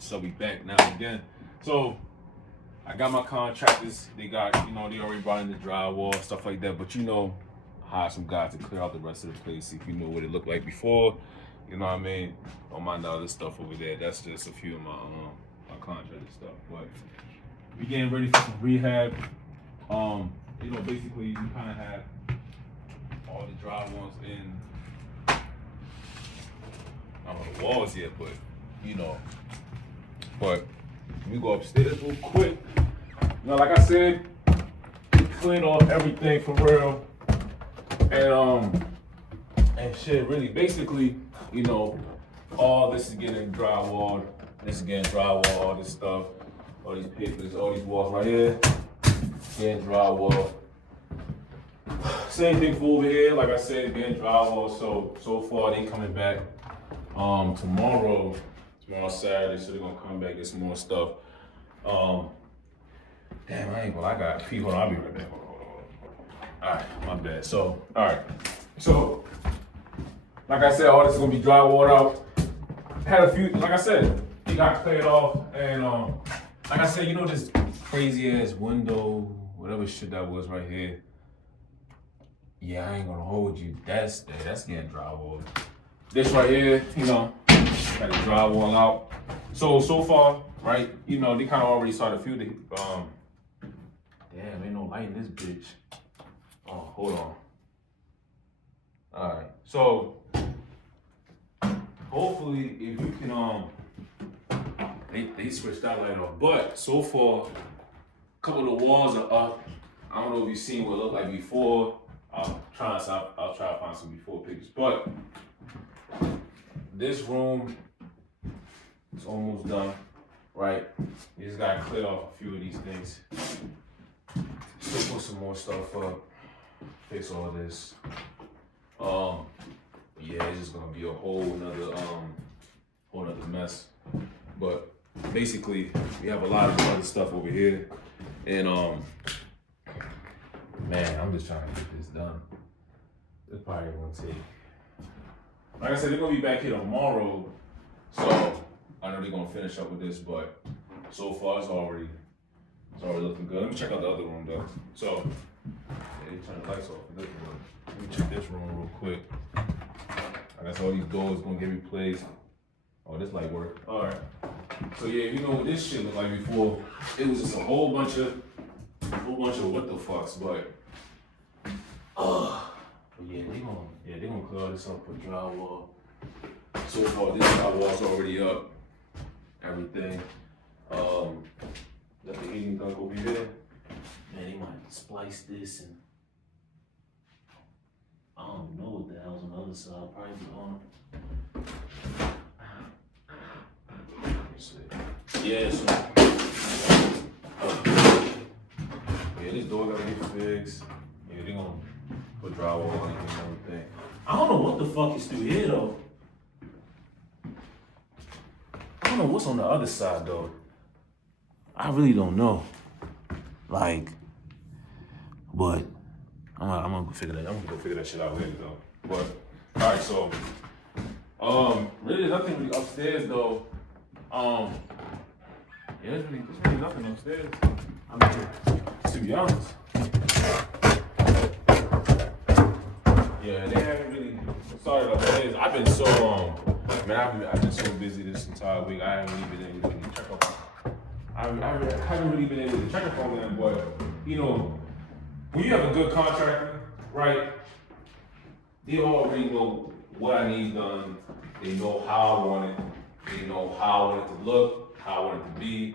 So we back now again. So I got my contractors. They got, they already brought in the drywall, stuff like that. But hire some guys to clear out the rest of the place. If you know what it looked like before, you know what I mean. Don't mind all this stuff over there. That's just a few of my contractor stuff. But we getting ready for some rehab. Basically you kind of have all the drywalls in. I don't know the walls yet, but But we go upstairs real quick. Like I said, we cleaned off everything for real. And shit, really, basically, all this is getting drywalled. This is getting drywalled, all this stuff, all these papers, all these walls right here, getting drywalled. Same thing for over here, like I said, getting drywalled. So far they coming back tomorrow Saturday, so they're gonna come back, get some more stuff. Damn, I got people. I'll be right back. Hold on. All right, my bad. So, all right. So, like I said, all this is gonna be drywalled out. Had a few, like I said, it got cleared off, and like I said, this crazy ass window, whatever shit that was right here. Yeah, I ain't gonna hold you. That's getting drywalled. This right here, got the drywall out. So far, right, they kind of already started a few days. Damn, ain't no light in this bitch. Oh, hold on. All right, so hopefully if you can, they switched that light off. But so far, a couple of the walls are up. I don't know if you've seen what it looked like before. I'll try to find some before pictures. But this room is almost done, right? You just gotta clear off a few of these things. Still put some more stuff up, fix all this. Yeah, it's just gonna be a whole nother mess. But basically, we have a lot of other stuff over here, and man, I'm just trying to get this done. It's probably gonna take. Like I said, they're gonna be back here tomorrow, so I know they're gonna finish up with this. But so far, it's already looking good. Let me check out the other room though. So yeah, they turn the lights off in this room. Let me check this room real quick. I guess all these doors gonna get replaced. Oh, this light work. All right. So yeah, what this shit looked like before. It was just a whole bunch of what the fucks, but yeah, they gonna clear all this up, put drywall. So far, this drywall's already up. Everything. Let the heating duct over here. Man, they might splice this, and I don't know what the hell's on the other side. Probably on. Let me see. Yeah, so yeah, this door gotta get fixed. Yeah, they gonna put drywall on it and everything. I don't know what the fuck is through here though. I don't know what's on the other side though. I really don't know. But I'm gonna go figure that. I'm gonna go figure that shit out later though. But all right, so really there's nothing really upstairs though. Yeah, there's really nothing upstairs. I mean, to be honest. Yeah, they haven't really started upstairs. I've been so I've been so busy this entire week. I haven't really been able to check up. I haven't really been able to check up on them, but when you have a good contractor, right? They already know what I need done. They know how I want it. They know how I want it to look, how I want it to be.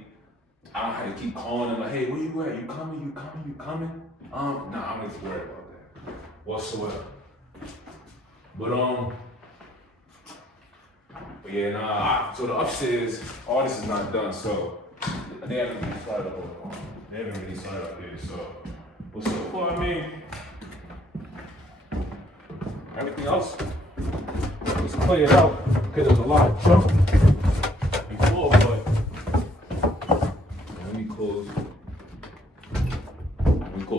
I don't have to keep calling them like, hey, where you at? You coming? Nah, I'm not worried about that whatsoever. But yeah, nah. So the upstairs, all this is not done. So they haven't really started up. They haven't really started up here. So, but so far, I mean, everything else was cleared out because there was a lot of junk before. But let me close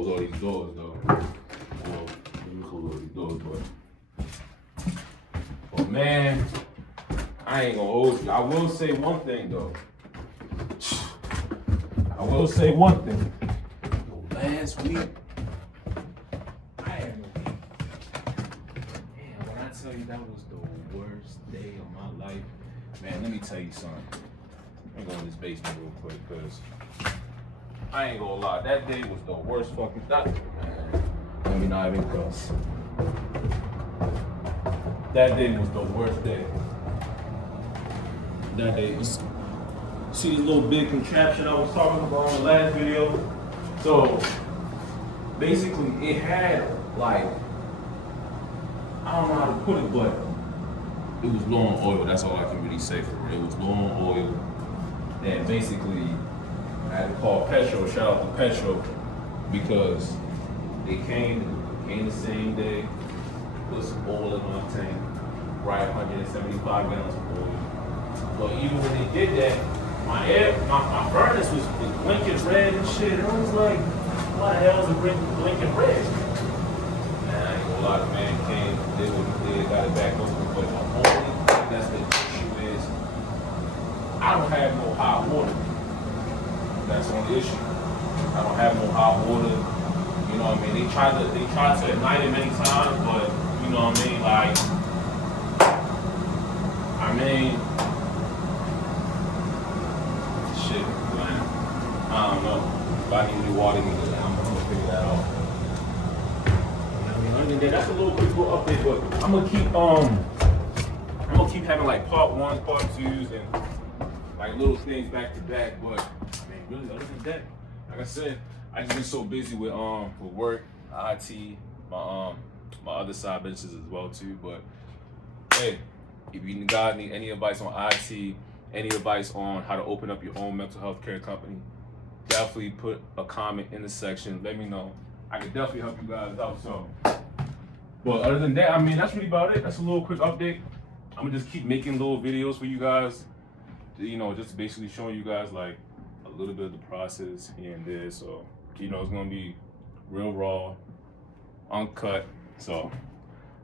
all these doors though. Well, let me close all these doors, but man, I ain't gonna hold you. I will say one thing though. I will say one thing. Last week, I had no week. Damn, when I tell you that was the worst day of my life, man, let me tell you something. I'm going to this basement real quick, because I ain't gonna lie, that day was the worst fucking thing. Let me not even cuss. That day was the worst day. That day was. See this little big contraption I was talking about in the last video? So basically it had like, I don't know how to put it, but it was low on oil. That's all I can really say for it. It was low on oil. And basically I had to call Petro, shout out to Petro, because they came the same day, put some oil in my tank, right, 175 gallons of oil. But even when they did that, my furnace was blinking red and shit. And I was like, why the hell is it blinking red? Man, I ain't gonna lie, the man came, did what he did, got it back open. But the only thing that's the issue is, I don't have no hot water. That's the only issue. I don't have no hot water. You know what I mean? They tried to ignite it many times, but you know what I mean? Like, shit, man. I don't know. If I need any water, I'm gonna figure that out. I mean, other than that, that's a little quick little update, but I'm gonna keep having like part 1s, part 2s, and like little things back to back. But I mean, really, other than that, like I said, I just been so busy with work, IT, my other side businesses as well too. But hey, if you guys need any advice on IT, any advice on how to open up your own mental health care company, definitely put a comment in the section. Let me know. I can definitely help you guys out. So, but other than that, I mean, that's really about it. That's a little quick update. I'm gonna just keep making little videos for you guys. You know, just basically showing you guys like a little bit of the process here and there. So, you know, it's gonna be real raw, uncut. So,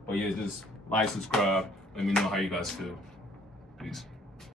but yeah, just like, subscribe. Let me know how you guys feel. Peace.